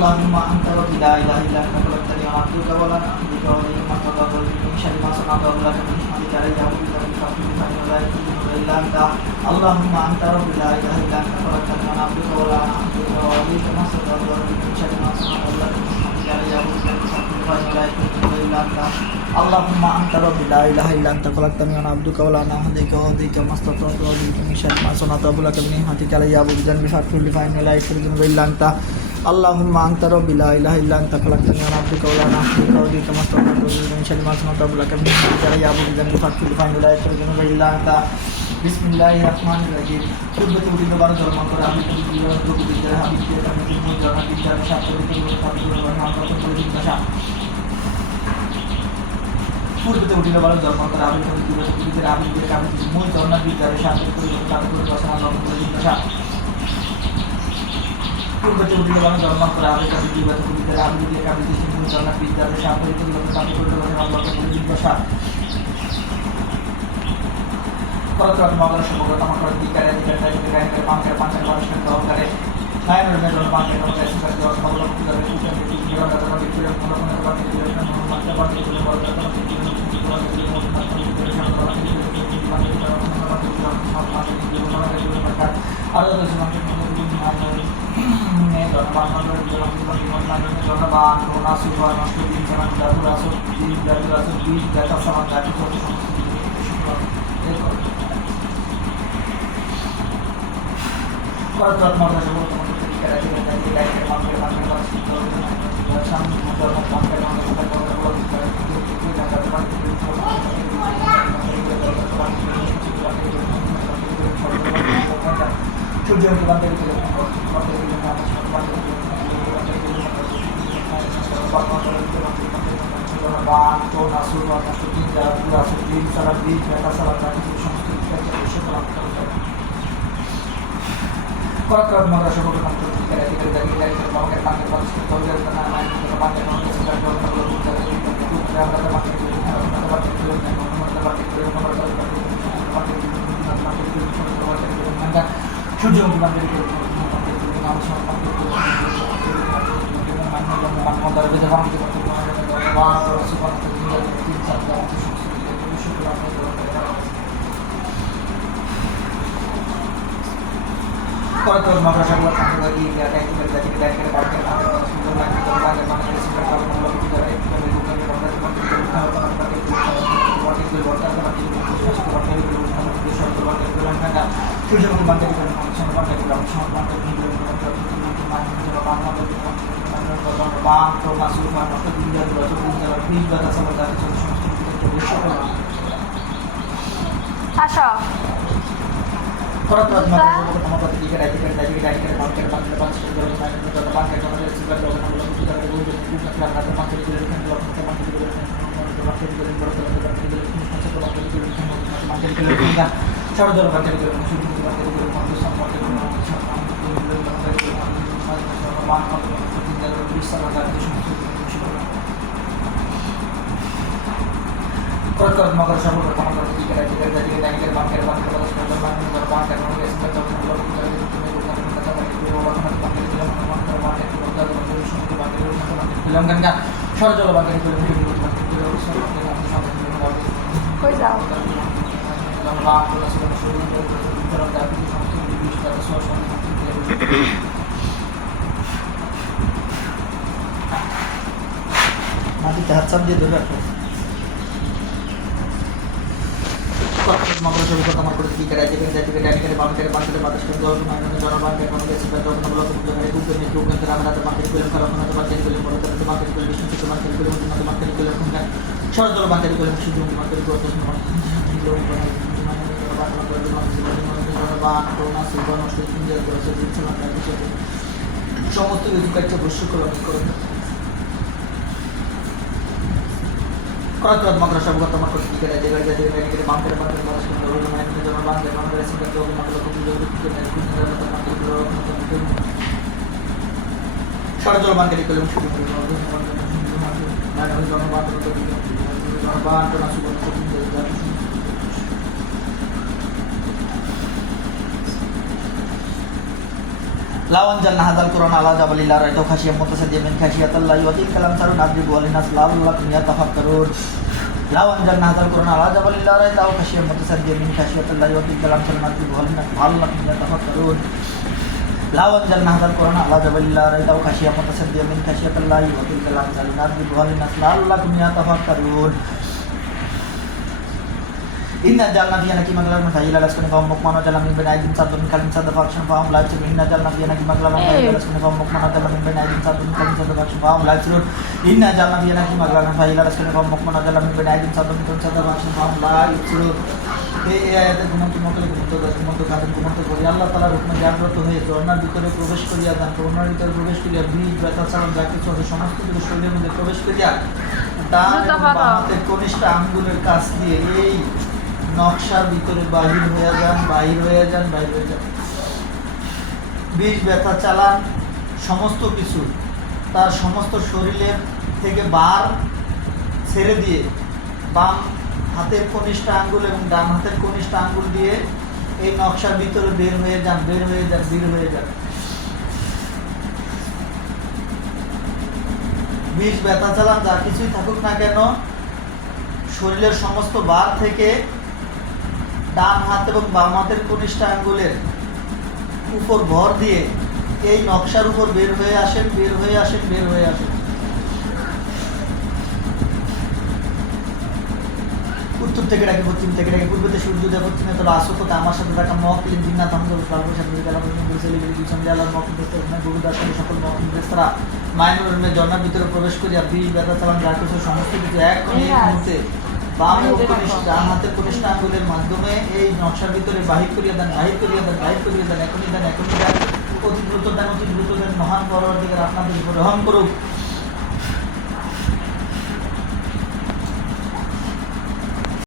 اللهم أنت ربي لا إله إلا أنت خلقتني وأنا عبدك ولا أعبدك ولي ما صدقت من شر ما صنعت ولا من نعمتك علي أعوذ بك من شر ما لا يكون إلا أنت اللهم أنت ربي لا إله إلا أنت خلقتني وأنا عبدك ولا أعبدك ولي ما صدقت من شر ما صنعت ولا من نعمتك علي أعوذ بك من شر ما لا يكون إلا أنت اللهم أنت ربي لا إله إلا أنت خلقتني وأنا عبدك ولا أعبدك ولي ما صدقت من شر ما صنعت ولا من نعمتك علي أعوذ بك من شر ما لا يكون إلا أنت اللهم أنت ربي لا إله إلا أنت خلقتني وأنا عبدك ولا أعبدك ولي ما صدقت من شر ما صنعت ولا من نعمتك علي أعوذ بك من شر ما لا يكون إلا أنت বিসমিল্লাহিররহমানিররহিম পূর্বে উঠিল বার জন্ম করে আমি তুমি জীবন যোগ বিদ্যার হাবিব দিয়ে আমি তুমি জন্ম বিদ্যার সাথে তুমি সাথে আমার কথা বলে দিন ভাষা পূর্বে উঠিল বার জন্ম করে আমি তুমি জীবন যোগ বিদ্যার হাবিব দিয়ে আমি মূল জন্ম বিদ্যার সাথে তুমি সাথে কথা আমার কথা বলে দিন ভাষা পূর্বে উঠিল বার জন্ম করে আমি তুমি জীবন যোগ বিদ্যার হাবিব দিয়ে আমি মূল জন্ম বিদ্যার সাথে তুমি সাথে আমার কথা বলে দিন ভাষা Peraturan Malaysia semoga teman-teman tiga pangkat Malaysia dari saya benar-benar pangkat Malaysia sudah jauh sebelum kita berikutan di video dan teman itu yang teman-teman itu yang teman-teman itu Peraturan Malaysia semoga teman-teman tiga tujuan kita dari Peraturan Malaysia semoga teman-teman Peraturan Malaysia buat kami lagi dari Peraturan Malaysia pertama kali dari nanti jahat saja dulu. Malaysia pertama kali tiga dari pangkat batas kedua lumayan negara bangkai Malaysia sebagai orang belum mendengar itu juga terhadap tempat itu kalau tempat itu tempat itu bisnis tempat itu kan short dulu bangkai itu sudah tempat itu terus সমস্ত কিছু কাছে অবশ্যই করে Peraturan Malaysia bukan teman kali tiga dari bangkai Malaysia kalau lumayan negara bangkai Malaysia sebagai orang belum mendengar itu tempat itu short dulu bangkai itu sudah Lawan জান্নাহ হাদাল কোরআন আলা জাবালিল্লাহ রাইতাও খাশিয়াম মুতাসাদ্দিয়াম মিন খাশিয়াতিল্লাহি ওয়া তিল কালাম তারু নাদরিবু Linus লাআল্লাকুম ইয়াতাফাক্কারুন লাওয়ান জান্নাহ হাদাল কোরআন আলা জাবালিল্লাহ রাইতাও খাশিয়াম মুতাসাদ্দিয়াম মিন খাশিয়াতিল্লাহি ওয়া তিল কালাম তারু নাদরিবু লিনাস লাআল্লাকুম ইয়াতাফাক্কারুন লাওয়ান জান্নাহ হাদাল কোরআন আলা জাবালিল্লাহ রাইতাও খাশিয়াম মুতাসাদ্দিয়াম মিন খাশিয়াতিল্লাহি ওয়া তিল কালাম তারু নাদরিবু লিনাস লাআল্লাকুম ইয়াতাফাক্কারুন Inna jalna fiha naki maglalan fa'ila laskun fa mukmana jalan min bainaidin sadun kalim sadda fakshan fa la yusir inna jalna fiha naki maglalan fa'ila laskun fa mukmana jalan min bainaidin sadun kalim sadda fakshan fa la yusir inna jalna fiha naki maglalan fa'ila laskun fa mukmana jalan min bainaidin sadun kalim sadda fakshan fa la yusir এই আয়াতে ঘুমন্ত মকলে ঘুমন্ত খাদেন ঘুমন্ত করি আল্লাহ তাআলার হুকুমে জাগ্রত হয়ে ঝর্ণার ভিতরে প্রবেশ করিয়া দেন ঝর্ণার ভিতরে প্রবেশ করিয়া বীজ ব্যথা চালান যা কিছু আছে সমস্ত কিছু শরীরের মধ্যে প্রবেশ করিয়া ডান এবং বাম হাতের কনিষ্ঠ আঙ্গুলের কাছ দিয়ে এই নকশার ভিতরে বাহির হয়ে যান বিষ ব্যথা চালান সমস্ত কিছু তার সমস্ত শরীরের থেকে বার ছেড়ে দিয়ে বাম হাতের কনিষ্ঠ আঙ্গুল এবং ডান হাতের কনিষ্ঠ আঙ্গুল দিয়ে এই নকশার ভিতরে বের হয়ে যান বিষ ব্যথা চালান যা কিছুই থাকুক না কেন শরীরের সমস্ত বার থেকে ডান হাত এবং বাম হাতের কনিষ্ঠ আঙ্গুলের উপর ভর দিয়ে এই নকশার উপর বের হয়ে আসেন উত্তর থেকে ডাকে পশ্চিম থেকে ডাকে পূর্বতে সূর্যোদয় পশ্চিমে তোলা আসতে আমার সাথে থাকা মকিলিন জিন্নাত আহমদ সালপুর সাথে সকল মকিলরা মাইনুর জন্নার ভিতরে প্রবেশ করিয়া বিষ ব্যথা চালান যা কিছু সমস্ত কিছু এক মুহূর্তে বাম এবং ডান হাতের কনিষ্ঠ আঙ্গুলের মাধ্যমে এই নকশার ভিতরে বাহির করিয়া দেন এখনই দেন অতি দ্রুত দেন মহান পরবর্তীকার আপনাদের উপর রহম করুক।